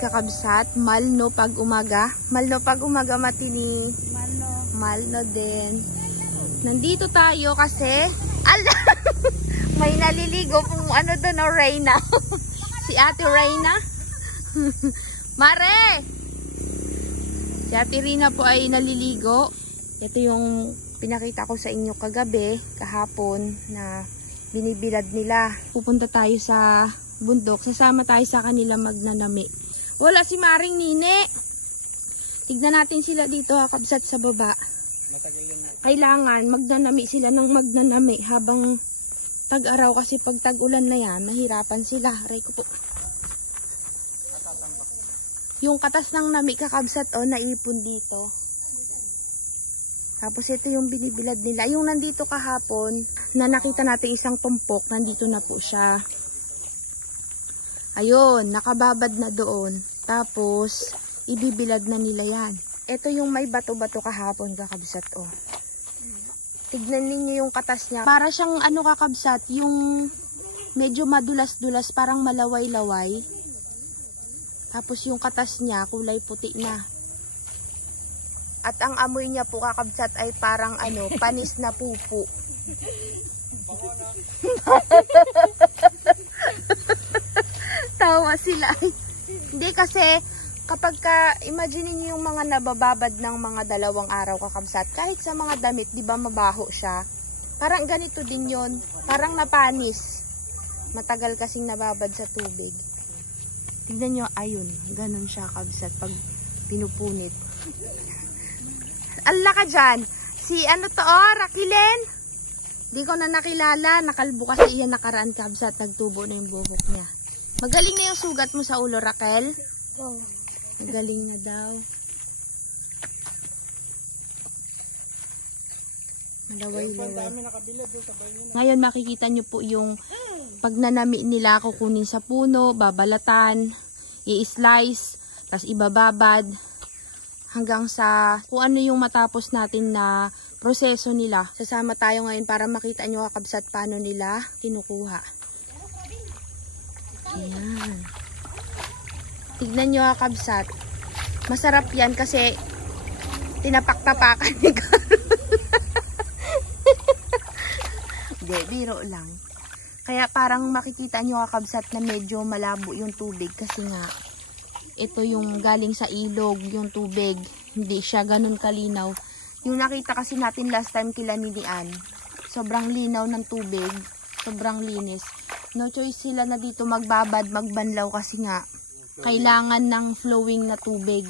kakabsat. Malno pag umaga. Malno pag umaga matini. Malno. Malno din. Nandito tayo kasi may naliligo kung ano doon o Reyna. Si Ate Reyna. Mare! Si Ate Rina po ay naliligo. Ito yung pinakita ko sa inyo kagabi, kahapon, na binibilad nila. Pupunta tayo sa bundok. Sasama tayo sa kanila magnanami. Wala si Maring Nine. Tignan natin sila dito, kakabsat sa baba. Kailangan magnanami sila ng magnanami habang tag-araw, kasi pag tag-ulan na yan, nahirapan sila. Aray ko po. Yung katas ng nami kakabsat, naipon dito. Tapos ito yung binibilad nila. Yung nandito kahapon, na nakita natin isang tumpok, nandito na po siya. Ayun, nakababad na doon. Tapos, ibibilad na nila yan. Ito yung may bato-bato kahapon kakabsat, Tignan ninyo yung katas niya. Para siyang kakabsat, yung medyo madulas-dulas, parang malaway-laway. Tapos yung katas niya, kulay puti na. At ang amoy niya po kakabsat ay parang panis na pupo. Tawa sila. Hindi kasi, kapag imagine niyo yung mga nabababad ng mga 2 araw kakabsat, kahit sa mga damit, di ba mabaho siya? Parang ganito din yon, parang napanis. Matagal kasing nababad sa tubig. Tignan nyo, ayun, ganun siya kabsat pag pinupunit. Alla ka dyan. Si Rakilen? Di ko na nakilala, nakalbo kasi iyan nakaraan kabsat, nagtubo na yung buhok niya. Magaling na yung sugat mo sa ulo, Raquel? Oo. Magaling na daw. Malaway-laway. Ngayon makikita nyo po yung pagnanami nila, kukunin sa puno, babalatan, i-slice, tapos ibababad hanggang sa kung ano yung matapos natin na proseso nila. Sasama tayo ngayon para makita nyo kakabsat paano nila kinukuha. Ayan. Tignan nyo kakabsat. Masarap yan kasi tinapak-tapakan ni Carol. Hindi, biro lang. Kaya parang makikita nyo kakabsat na medyo malabo yung tubig kasi nga ito yung galing sa ilog yung tubig. Hindi siya ganun kalinaw. Yung nakita kasi natin last time kila Ninian, sobrang linaw ng tubig. Sobrang linis. No choice sila na dito magbabad, magbanlaw kasi nga kailangan ng flowing na tubig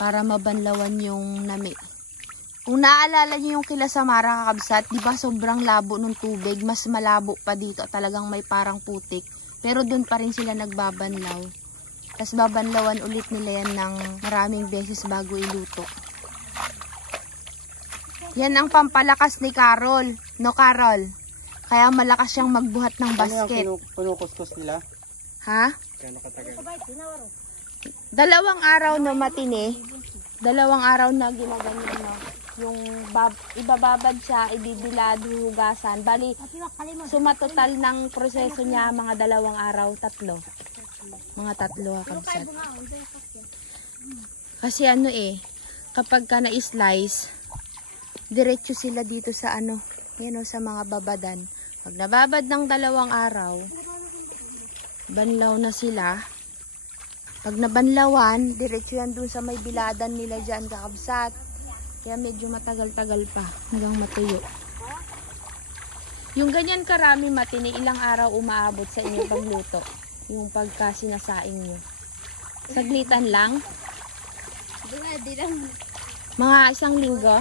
para mabanlawan yung nami. Kung naaalala niyo yung kila Samara kakabsat, di ba sobrang labo ng tubig, mas malabo pa dito, talagang may parang putik. Pero doon pa rin sila nagbabanlaw. Tapos babanlawan ulit nila yan ng maraming beses bago iluto. Yan ang pampalakas ni Carol. No, Carol? Kaya malakas siyang magbuhat ng basket. Ano yung pinukuskus nila? Ha? Kano katagal? 2 araw na matini. 2 araw na ginaganyan, yung ibababad siya, ibibilad, hugasan. Bali, sumatotal ng proseso niya mga 2 araw, 3. Mga 3 kakabsat. Kasi kapag ka na-slice, diretso sila dito sa sa mga babadan. Pag nababad ng 2 araw, banlaw na sila. Pag nabanlawan, diretso yan dun sa may biladan nila dyan kakabsat. Kaya medyo matagal-tagal pa hanggang matuyo. Yung ganyan karami matini, ilang araw umaabot sa inyo pagluto? Yung pagka sinasaing nyo. Saglitan lang? Mga 1 linggo?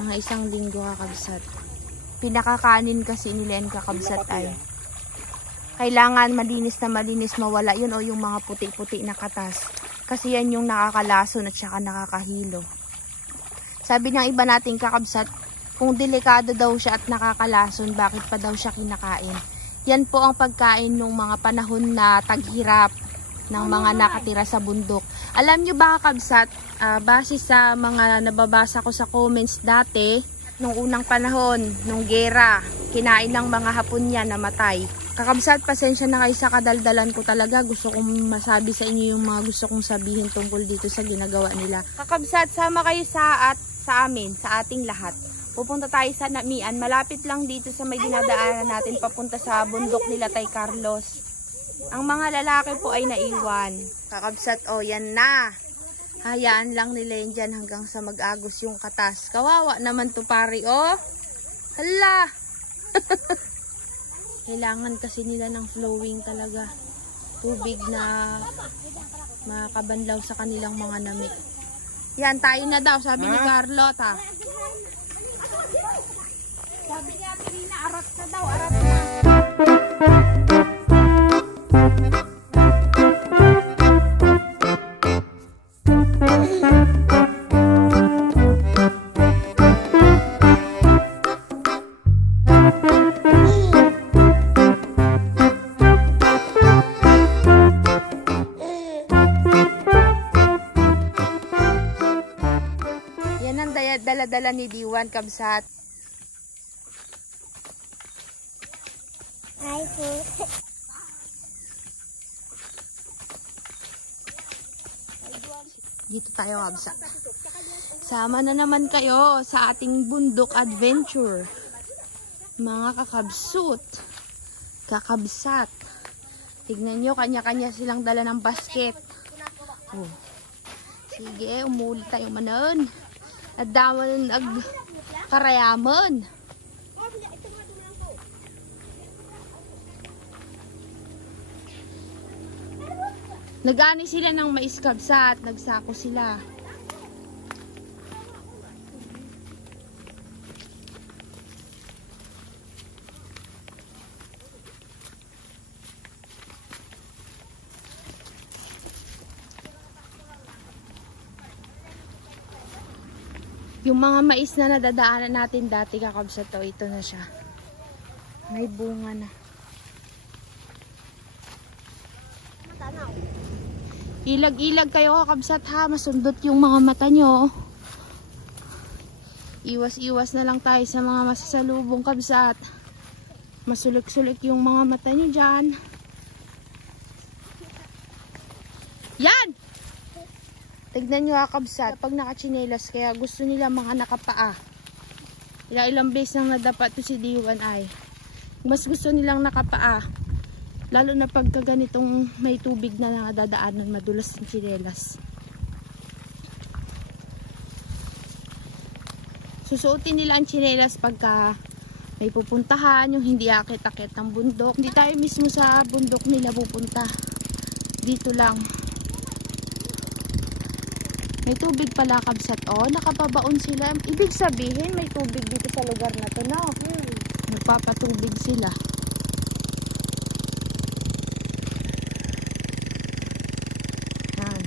Mga 1 linggo kakabsat. Pinakakanin kasi nila yung kakabsat ay kailangan malinis na malinis, mawala yun yung mga puti-puti na katas. Kasi yan yung nakakalason at saka nakakahilo. Sabi ng iba nating kakabsat, kung delikado daw siya at nakakalason, bakit pa daw siya kinakain? Yan po ang pagkain ng mga panahon na taghirap ng mga nakatira sa bundok. Alam nyo ba kakabsat, base sa mga nababasa ko sa comments dati, nung unang panahon, nung gera, kinain ng mga Hapon yan, namatay. Kakabsat, pasensya na kayo sa kadaldalan ko talaga. Gusto kong masabi sa inyo yung mga gusto kong sabihin tungkol dito sa ginagawa nila. Kakabsat, sama kayo sa amin, sa ating lahat. Pupunta tayo sa Namian. Malapit lang dito sa may dinadaanan natin papunta sa bundok nila Tay Carlos. Ang mga lalaki po ay naiwan. Kakabsat, oh yan na. Hayaan lang nila yan dyan hanggang sa mag-agos yung katas. Kawawa naman to pari, oh. Hala. Kailangan kasi nila ng flowing talaga. Tubig na makabanlaw sa kanilang mga nami. Yan, tayo na daw, sabi ni Carlot, ha. Sabi niya, Pirina, arat na daw, arat na. Dala-dala ni Diwan, kabsat. Hi po. Dito tayo, kabsat. Sama na naman kayo sa ating bundok adventure. Mga kakabsut, kakabsat. Tignan nyo, kanya-kanya silang dala ng basket. Oh. Sige, umuli tayo manon. At daman karayaman. Nag-ani sila ng mais kabsat, nagsako sila. Yung mga mais na nadadaanan natin dati, kakabsat, to, ito na siya. May bunga na. Ilag-ilag kayo, kakabsat, ha. Masundot yung mga mata nyo. Iwas-iwas na lang tayo sa mga masasalubong, kabsat. Masulik-sulik yung mga mata nyo dyan. Yan! Tignan nyo, kakabsat, pag nakachinelas, kaya gusto nila mga nakapaa. Ilang beses nang nadapat to si Diwan ay mas gusto nilang nakapaa. Lalo na pagka ganitong may tubig na nadadaanan, madulas ng chinelas. Susuotin nila ang chinelas pagka may pupuntahan, yung hindi akit-akit ng bundok. Hindi tayo mismo sa bundok nila pupunta. Dito lang. May tubig pala, kabsat. Oh, nakababaon sila. Ibig sabihin, may tubig dito sa lugar na to, no? Nagpapatubig sila. Yan.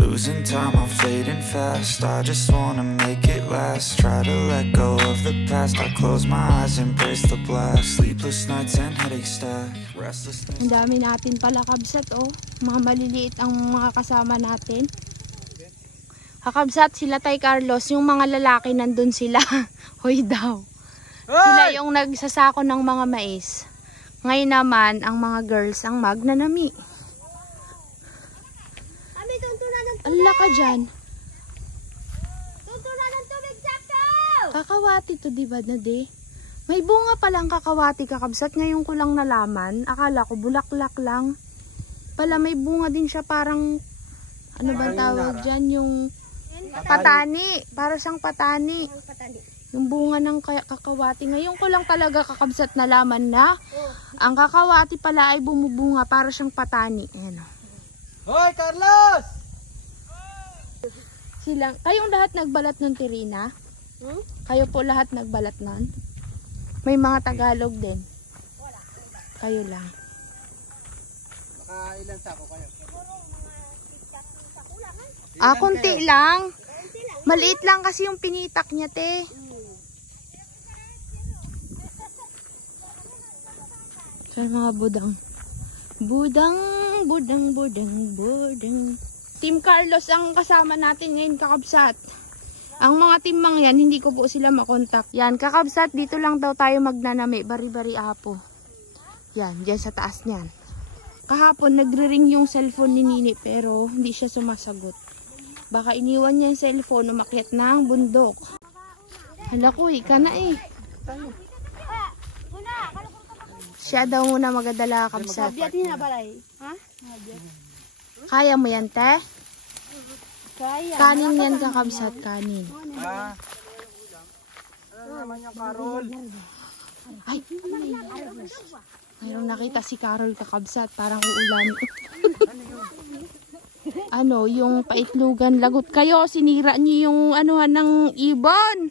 Losing time, I'm fading fast. I just wanna make it last. Try to let go of the past. I close my eyes, embrace the blast. Sleepless nights and headaches stack. Restlessness. Ang dami natin pala, kabsat, oh. Mga maliliit ang mga kasama natin. Kakabsat, sila Tay Carlos, yung mga lalaki nandun sila. Hoy daw. Sila yung nagsasako ng mga mais. Ngayon naman, ang mga girls ang magnanami. Kami tuntunan ng tubig. Ala ka dyan. Tuntunan ng tubig, Sakto! Kakawati to, diba na de? May bunga palang kakawati, kakabsat. Ngayon ko lang nalaman. Akala ko bulaklak lang. Pala may bunga din siya, parang ano ba tawag dyan? Yung patani. Para siyang patani. Yung bunga ng kakawati. Ngayon ko lang talaga, kakabsat, nalaman na ang kakawati pala ay bumubunga para siyang patani. Ayan. Hoy, Carlos! Silang, kayong lahat nagbalat ng tirina? Kayo po lahat nagbalat nun? May mga Tagalog din. Kayo lang. Ilan sako kayo? Konti lang. Maliit lang kasi yung pinitak niya, te. Sa mga budang. Budang, budang, budang, budang. Team Carlos ang kasama natin ngayon, kakabsat. Ang mga timang yan, hindi ko po sila makontak. Yan, kakabsat, dito lang daw tayo magnanami. Bari-bari apo. Yan, dyan sa taas niyan. Kahapon, nagre-ring yung cellphone ni Nini, pero hindi siya sumasagot. Baka iniwan niya yung cellphone, umakyat ng bundok. Hala ko, ika na eh. Siya daw muna magadala kabsat. Kaya mo yan, te? Kanin yan kakabsat, kanin. Ano naman yung Carol? Ay, mayroong nakita si Carol kakabsat, parang uulan. Ano, yung paitlugan, lagot kayo, sinira niyo yung anuhan ng ibon.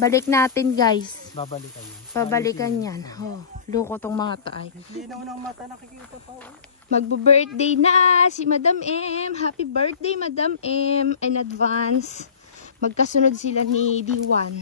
Balik natin, guys. Babalikan yan. Pabalikan yan. Oh, loko tong mga taay. Hindi na unang mata nakikita pa. Magbo-birthday na si Madam M. Happy birthday, Madam M. In advance. Magkasunod sila ni D1.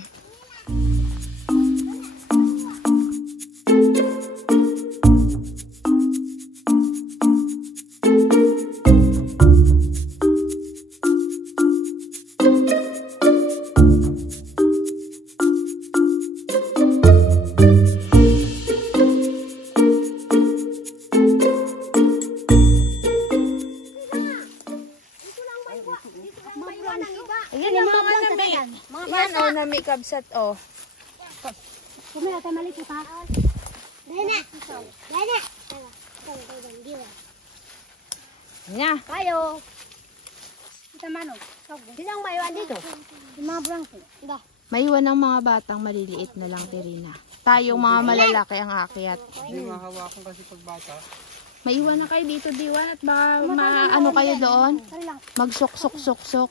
Ayan ang mga nami. Yan o, nami kabsat o. Kumila tayo mali kita. Dene. Dene. Nga. Kayo. Kita manok. Silang mayuan dito. Yung mga brangko. Da. Maiwan ng mga batang maliliit na lang, Terina. Tayong mga malalaki ang aakyat. Hindi mahawakan kasi pagbata. Maiwan na kayo dito, Diwan, at baka maano kayo doon. Magsok-sok-sok-sok.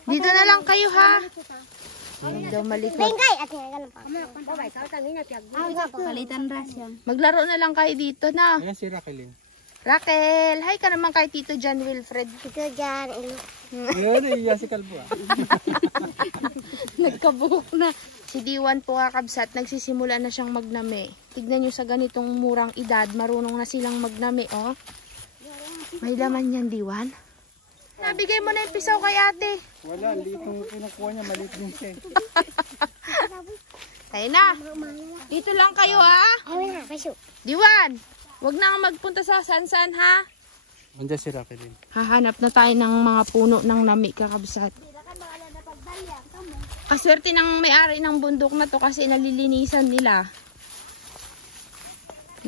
Dito na lang kayo, ha? Hindi daw malikot. Bengay. At nga ganun pa. Babay. Palitan ras yan. Maglaro na lang kayo dito, na. Ayan si Raquelin. Raquel, hi ka naman kay Tito John Wilfred. Ito dyan. Ayun, iya si Kalbo. Nagkabuhok na. Si Diwan po kakabsat, nagsisimula na siyang magnami. Tignan nyo sa ganitong murang edad, marunong na silang magnami, oh. May laman yan, Diwan. Nabigay mo na yung pisaw kay ate. Wala, litong kinukuha niya, maliit din siya. Tayo na. Dito lang kayo, ha? Awin na. Paso. Diwan, wag na nga magpunta sa san-san, ha? Andiyan si Raquelin. Hahanap na tayo ng mga puno ng nami, kakabsat. Kaswerte ng may-ari ng bundok na to kasi nalilinisan nila.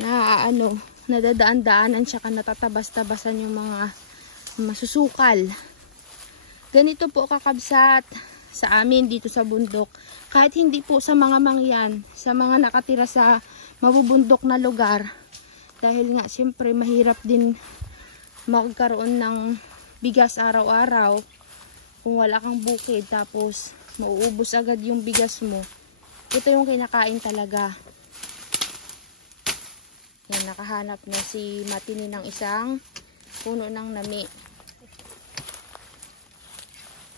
Na ano, nadadaan-daanan tsaka natatabas-tabasan yung mga masusukal. Ganito po kakabsat sa amin dito sa bundok. Kahit hindi po sa mga mangyan, sa mga nakatira sa mabubundok na lugar. Dahil nga siyempre mahirap din magkaroon ng bigas araw-araw kung wala kang bukid tapos mauubos agad yung bigas mo. Ito yung kinakain talaga. Yan, nakahanap na si Matini ng isang puno ng nami.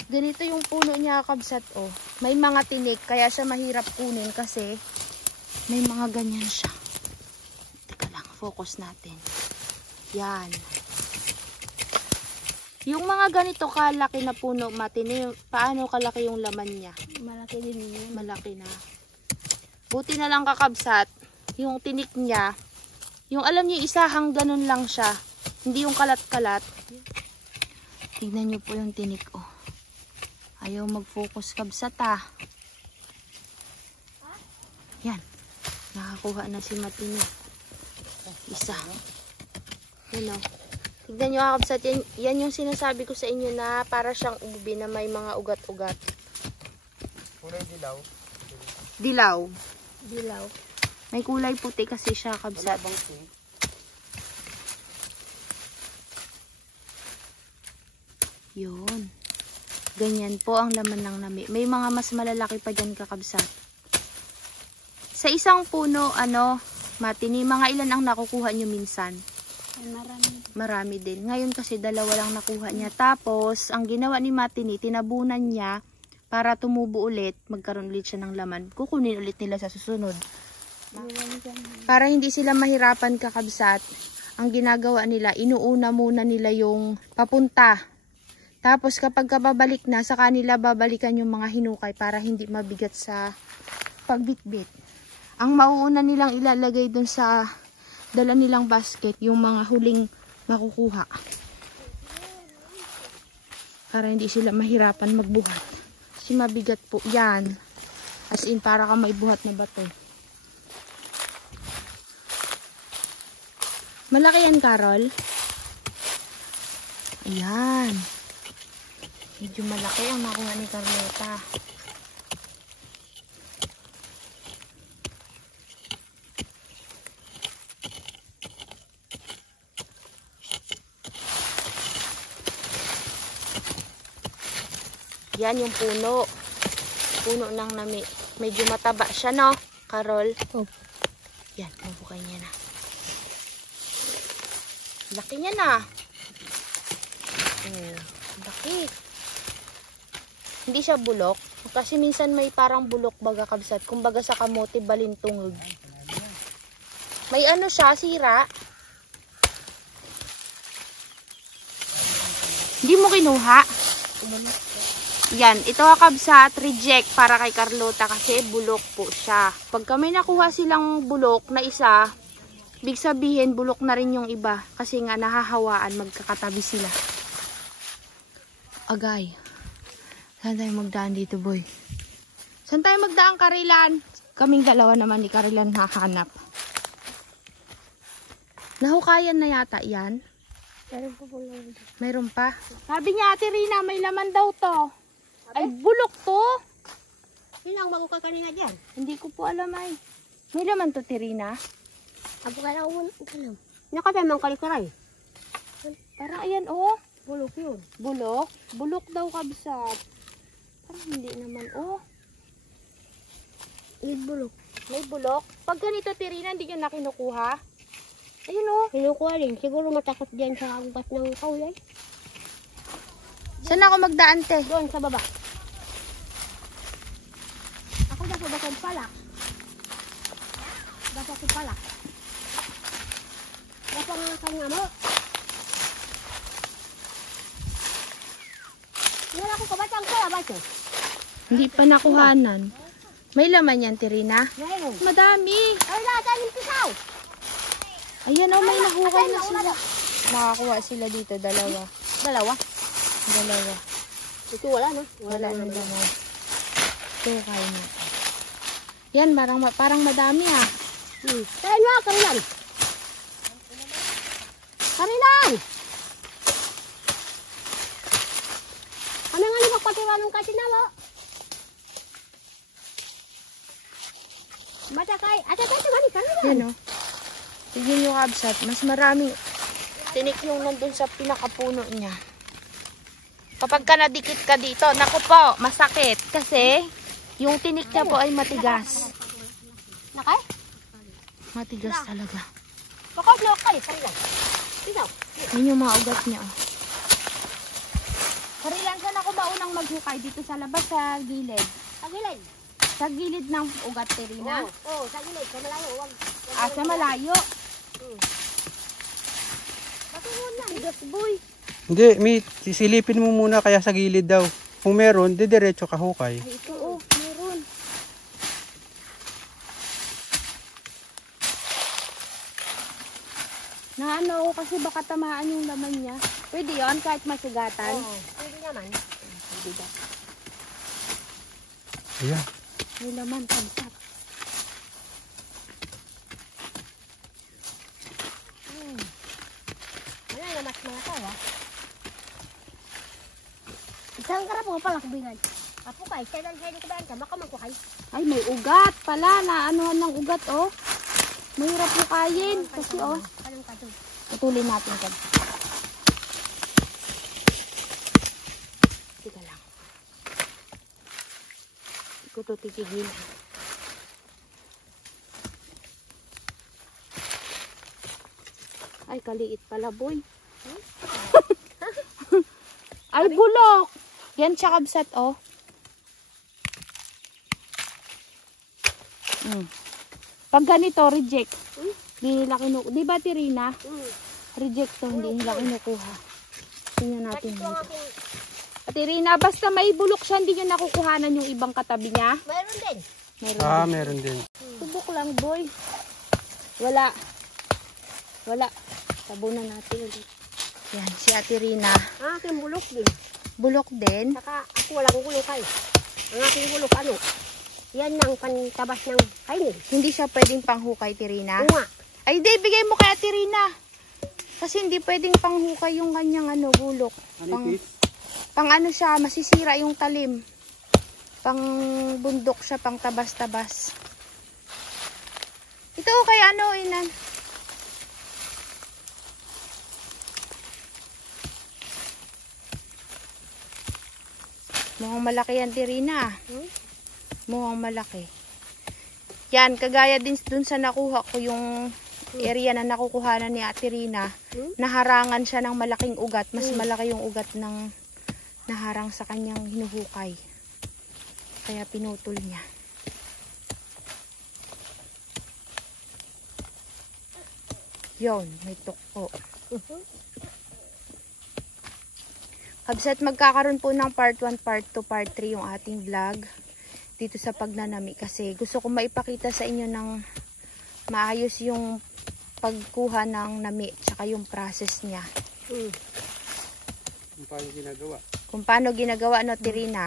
Ganito yung puno niya kabsat, oh. May mga tinik kaya siya mahirap kunin kasi may mga ganyan siya. Teka lang, focus natin. Yan. Yung mga ganito kalaki na puno, Matini, paano kalaki yung laman niya? Malaki din yun. Malaki na. Buti na lang kakabsat, yung tinik niya, yung alam niyo isahang ganun lang siya. Hindi yung kalat-kalat. Tignan niyo po yung tinik, oh. Ayaw mag-focus kabsat, ah. Yan. Nakakuha na si Matini. Isa. Yan, oh. Tignan nyo kakabsat, yan yung sinasabi ko sa inyo na para siyang ubi na may mga ugat-ugat. Kulay dilaw. Dilaw. Dilaw. May kulay puti kasi siya kabsat. Yun. Ganyan po ang laman ng nami. May mga mas malalaki pa dyan kakabsat. Sa isang puno, Matini, mga ilan ang nakukuha nyo minsan? Marami. Marami din. Ngayon kasi dalawa lang nakuha niya. Tapos, ang ginawa ni Matini, tinabunan niya para tumubo ulit, magkaroon ulit siya ng laman. Kukunin ulit nila sa susunod. Para hindi sila mahirapan kakabsat, ang ginagawa nila, inuuna muna nila yung papunta. Tapos kapag babalik na, sa kanila babalikan yung mga hinukay para hindi mabigat sa pagbitbit. Ang mauuna nilang ilalagay dun sa dala nilang basket, yung mga huling makukuha. Para hindi sila mahirapan magbuhat. Kasi mabigat po yan. As in, para ka maibuhat na bato. Malaki yan, Carol. Ayan. Medyo malaki ang nakuha ni Carlota. Yan yung puno. Puno ng medyo mataba siya, no, Carol? Oh. Yan, mabukay niya na. Laki niya na. Laki. Hindi siya bulok. Kasi minsan may parang bulok baga kabsat. Kumbaga sa kamote balintungod. May ano siya, sira. Hindi mo kinuha? Yan, ito kabsat, reject para kay Carlota kasi bulok po siya. Pagka may nakuha silang bulok na isa, ibig sabihin bulok na rin yung iba kasi nga nahahawaan, magkakatabi sila. Agay. Saan tayo magdaan dito, boy? Saan tayo magdaan, Karilan? Kaming dalawa naman ni Karilan hahanap. Nahukayan na yata yan. Mayroon pa. Sabi niya, Ate Rina, may laman daw to. Ay, bulok to. Yun ang bago ka kanina dyan. Hindi ko po alam ay. May laman to, Tirina. Abo ka na uwan. Nakatay mang kalikaray. Parang ayan, oh. Bulok yun. Bulok? Bulok daw kabsat. Parang hindi naman, oh. Yung bulok. May bulok. Pag ganito, Tirina, hindi ka na kinukuha. Ayun, oh. Kinukuha rin. Siguro matakot dyan sa agbat ng kaulay. Saan ako magdaan, te? Doon sa baba. Ako na sa bakod palak. Dapat ko palak. Dapat nga kanya mo. Wala ko kabatang pala ba ito? Hindi pa nakuhanan. May laman yan, Tirina. Ngayon. Madami. Ay, nasa yung pisaw. Ayan, oh, may nahukay na sila. Nakakuha sila dito, dalawa. Dalawa. Dalawa. Ito wala na. Wala na laman. Hukay na. Yan, parang madami, ah. Tayo mo, Karilan. Karilan! Ano nga ni magpatiwa ng kasi na mo? Matakay. Atakay ito gani, Karilan. Yan, oh. Tignan nyo, kabsat. Mas maraming tinik yung nandun sa pinakapuno niya. Kapag ka nadikit ka dito, naku po, masakit. Kasi, yung tinik niya po ay matigas. Nakay? Matigas talaga. Bakit na kay, Karilan? Ikaw. Yan yung mga ugat niya, oh. Karilan, saan ako ba unang maghukay? Dito sa labas, sa gilid? Sa gilid. Sa gilid ng ugat, Tirina? Oo, sa gilid. Sa malayo. Wag. Sa malayo. Bakit na? Tigas, boy. Hindi, may sisilipin mo muna kaya sa gilid daw. Kung meron, diretso ka hukay. Ay, ito, oh. Meron. Naano ako kasi baka tamaan yung laman niya. Pwede yun, kahit masugatan. Oo, pwede naman. Pwede ba? Ayan. May laman, kamsat. Wala na mas mga tayo, ha? Isang karap mo pala kubingan. Apo kay, kailan kayo kubayan ka, baka magkukay. Ay, may ugat pala. Naanuhan ng ugat, oh. Mahirap hukayin. Kasi, oh. Anong kato? Putulin natin ka. Teka lang. Hindi ko ito titigil. Ay, kaliit pala, boy. Ay, bulok! Yan siya kabsat, oh. Pag ganito, reject. Di nila kinukuha. Di ba, Tirina? Reject to, hindi nila kinukuha. Tingnan natin. Ito ang aking Ate Rina, basta may bulok siya, hindi nyo nakukuhanan yung ibang katabi niya? Mayroon din. Meron. Meron din. Subok lang, boy. Wala. Tabunan natin ulit. Yan, si Ate Rina. Ang aking bulok din. Bulok din. Saka ako walang bulok ay. Ang aking bulok ano? Yan ang pantabas ng kainin. Hindi siya pwedeng panghukay, Ate Rina. Oo nga. Ay, di, bigay mo kay Ate Rina. Kasi hindi pwedeng panghukay yung kanyang bulok. Pang ano siya, masisira yung talim. Pang bundok siya, pang tabas-tabas. Ito kay Inan. Mukhang malaki yan, Tirina. Mukhang malaki. Yan, kagaya din dun sa nakuha ko yung area na nakukuhanan ni Ate Rina. Naharangan siya ng malaking ugat. Mas malaki yung ugat ng naharang sa kanyang hinuhukay. Kaya pinutol niya. Yon, may tukpo. Kabsat, magkakaroon po ng part 1, part 2, part 3 yung ating vlog dito sa pagnanami. Kasi gusto ko maipakita sa inyo ng maayos yung pagkuha ng nami tsaka yung process niya. Kung paano ginagawa. Kung paano ginagawa, no, Tirina?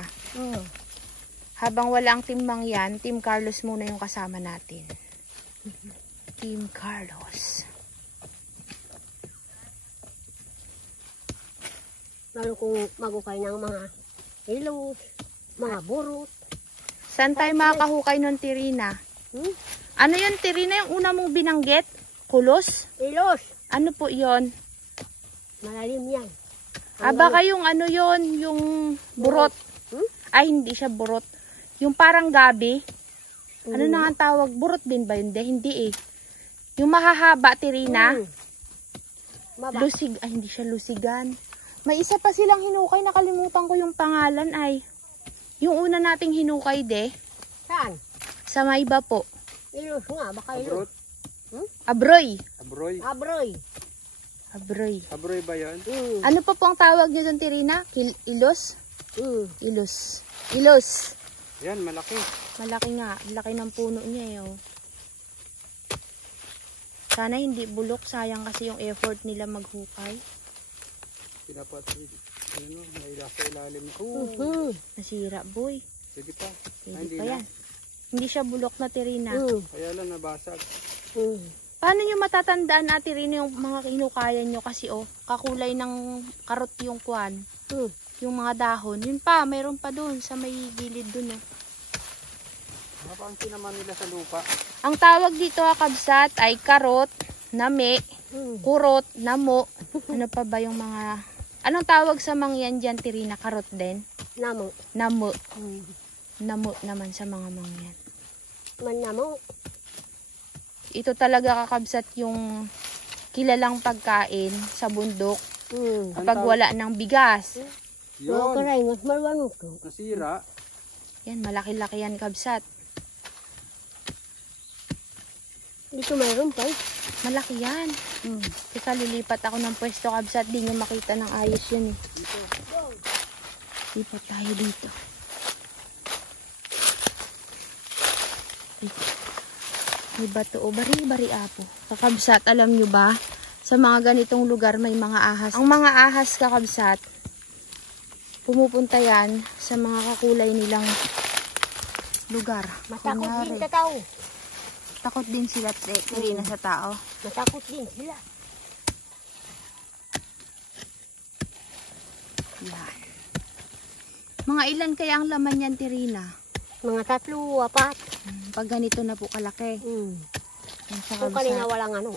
Habang wala ang Team Mangyan, Team Carlos muna yung kasama natin. Team Carlos. Lalo kung magukay ng mga ilos, mga burot. Saan tayo makakahukay nun, Tirina? Ano yun, Tirina, yung una mong binanggit? Kulos? Ilos. Ano po yon? Malalim yan. Baka yung ano yon, yung burot. Ay, hindi siya burot. Yung parang gabi. Ano na nga ang tawag? Burot din ba yun? Hindi eh. Yung mahahaba, Tirina. Lusig. Ay, hindi siya lusigan. May isa pa silang hinukay. Nakalimutan ko yung pangalan ay. Yung una nating hinukay, Saan? sa Mayba po. Ilos nga. Baka ilos. Abroy. Abroy. Abroy. Abroy. Abroy ba yan? Ano pa po ang tawag nyo doon, Tirina? Ilos? Ilos. Ilos. Yan, malaki. Malaki nga. Laki ng puno niya eh. Sana hindi bulok. Sayang kasi yung effort nila maghukay. Pinapat. May sa ilalim. Nasira, boy. Sige pa. Hindi pa yan. Hindi siya bulok na, Tirina. Kaya lang nabasag. Paano nyo matatandaan, Ate Rina, yung mga kinukayan nyo? Kasi kakulay ng karot yung kwan. Yung mga dahon. Yun pa, mayroon pa dun sa may gilid dun. Napangkin naman nila sa lupa. Ang tawag dito, kabsat, ay karot, nami, kurot, namo. Ano pa ba yung mga... Anong tawag sa mangyan dyan, Tirina? Karot din? Namo. Namo. Namo naman sa mga mangyan. Namo. Ito talaga, kakabsat, yung kilalang pagkain sa bundok kapag wala ng bigas. Yun. Mas malwanong ko. Nasira. Yan, malaki-laki yan, kabsat. Dito mayroon pa. Malaki yan. Teka, lilipat ako ng pwesto, kabsat. Di nyo makita ng ayos yun eh. Lipat tayo dito. May bato o bari-bari apo. Kakabsat, alam nyo ba? Sa mga ganitong lugar may mga ahas. Ang mga ahas, kakabsat, pumupunta yan sa mga kakulay nilang lugar. Matakot Kunyari, din sa tao. takot din sila, Tirina, sa tao. Matakot din sila. Yan. Mga ilan kaya ang laman yan, Tirina? Mga 3, 4. Pag ganito na po kalaki. Yan sa Kung kabsat. kanina walang ano.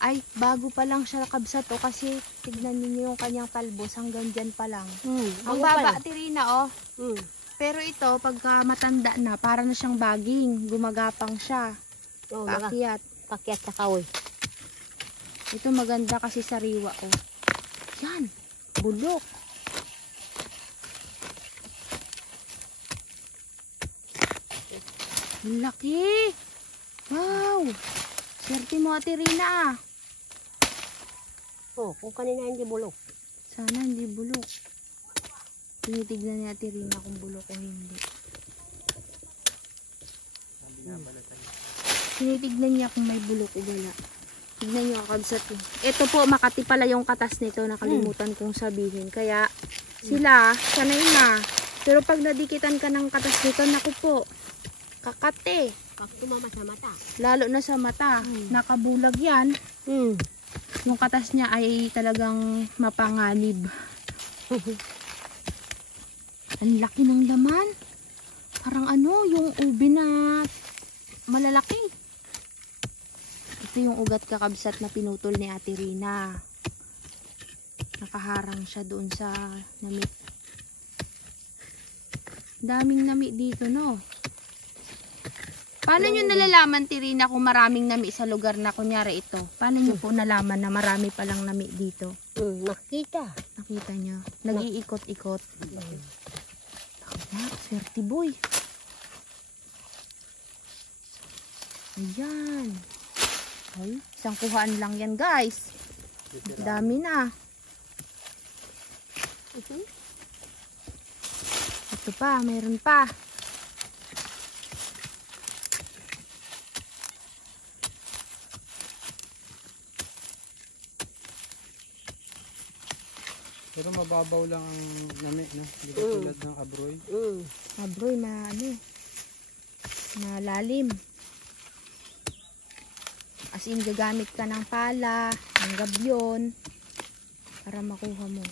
Ay, bago pa lang siya kabsat o kasi tignan niyo yung kanyang talbos hanggang dyan pa lang. Ang baba, Tirina, oh. Pero ito, pagka matanda na, para na siyang baging. Gumagapang siya. Paakyat. Pakyat sa kahoy. Ito maganda kasi sariwa, oh. Yan, bulok. Ang laki. Wow. Swerte mo, Ate Rina. Kung kanina hindi bulok. Sana hindi bulok. Tinitignan niya Tirina kung bulok o hindi. Tinitignan niya kung may bulok o wala. Tignan niyo kakabsat. Ito po, Makati pala yung katas nito. Nakalimutan kong sabihin. Kaya sila, sanay na. Pero pag nadikitan ka ng katas nito, naku po, kakate. Pag tumama sa mata. Lalo na sa mata. Nakabulag yan. Yung katas niya ay talagang mapanganib. Ang laki ng laman. Parang ano, yung ubi na malalaki. Ito yung ugat kakabsat na pinutol ni Ate Rina. Nakaharang siya doon sa nami. Daming nami dito, no? Paano nyo nalalaman, Tirina, kung maraming nami sa lugar na kunyari ito? Paano nyo po nalaman na marami palang nami dito? Nakita. Nakita nyo? Nag-iikot-ikot. Swerte boy. Ayan. Ay, isang kuhaan lang yan, guys. Dami na. Ito pa, mayroon pa. Pero mababaw lang ang nami, no? Hindi ka tulad ng abroy. Abroy na ano, na lalim. As in, gagamit ka ng pala, ng gabyon, para makuha mo.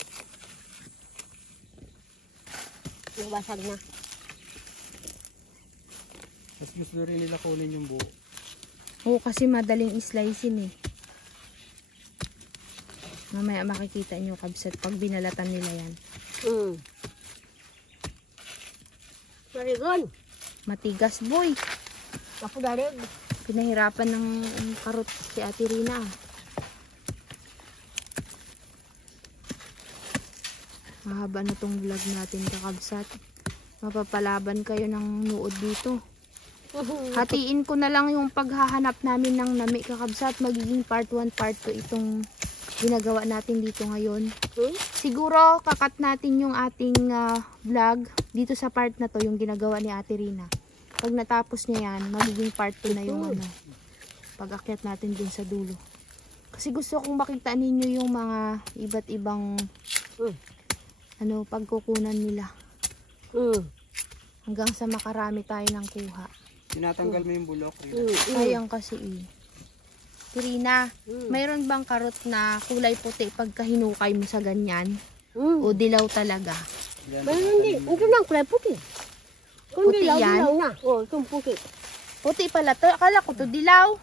Nabasag na. Mas gusto rin nila kunin yung buo. Oo, kasi madaling islicein eh. Mamaya makikita nyo kabsat pag binalatan nila yan. Marigon. Matigas boy. Ako darig. Pinahirapan ng karot si Ate Rina. Mahaba na tong vlog natin kakabsat. Mapapalaban kayo ng nuod dito. Hatiin ko na lang yung paghahanap namin ng nami kakabsat. Magiging part 1, part 2 itong ginagawa natin dito ngayon. Siguro kakat natin yung ating vlog dito sa part na to, yung ginagawa ni Ate Rina. Pag natapos niya yan, magiging part 2 na yung ano, pag-akyat natin dun sa dulo. Kasi gusto kong makita ninyo yung mga iba't ibang ano, pagkukunan nila. Hanggang sa makarami tayo ng kuha. Tinatanggal mo yung bulok. Sayang kasi eh. Rina, mayroon bang karot na kulay puti pagka hinukay mo sa ganyan? O dilaw talaga? Mayroon hindi. Ito na kulay puti. Kung Puti dilaw, yan? dilaw na. Oo, itong puti. Puti pala to. Akala ko to dilaw.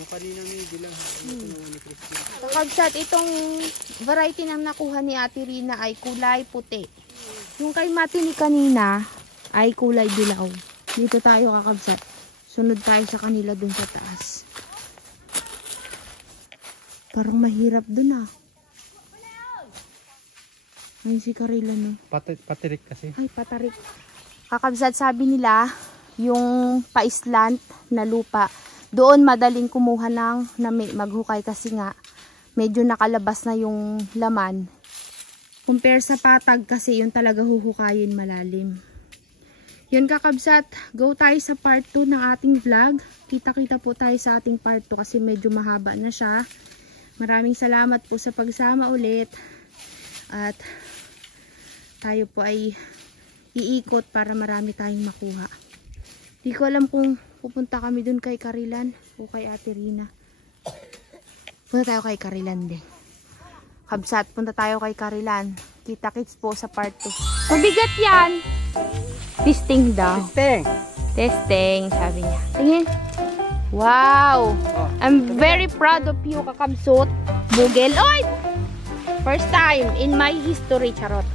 Yung kanina may dilang. Kakabsat, itong variety na nakuha ni Ate Rina ay kulay puti. Yung kay Mati ni kanina ay kulay dilaw. Dito tayo kakabsat. Sunod tayo sa kanila dun sa taas. Parang mahirap dun ah. Ayun si Karila no. Patirik kasi. Ay, patarik. Kakabsat, sabi nila, yung paislant na lupa, doon madaling kumuha ng nami, maghukay kasi nga, medyo nakalabas na yung laman. Compare sa patag kasi yun talaga huhukayin malalim. Yun kakabsat, go tayo sa part 2 ng ating vlog. Kita-kita po tayo sa ating part 2 kasi medyo mahaba na siya. Maraming salamat po sa pagsama ulit. At tayo po ay iikot para marami tayong makuha. Di ko alam kung pupunta kami dun kay Karilan o kay Ate Rina. Punta tayo kay Karilan din. Kabsat, punta tayo kay Karilan. Kita-kits po sa part 2. Mabigat yan! Testing daw. Testing! Testing, sabi niya. Tingin. Wow! I'm very proud of you, kakabsot. Bugel. Oy! First time in my history, charot.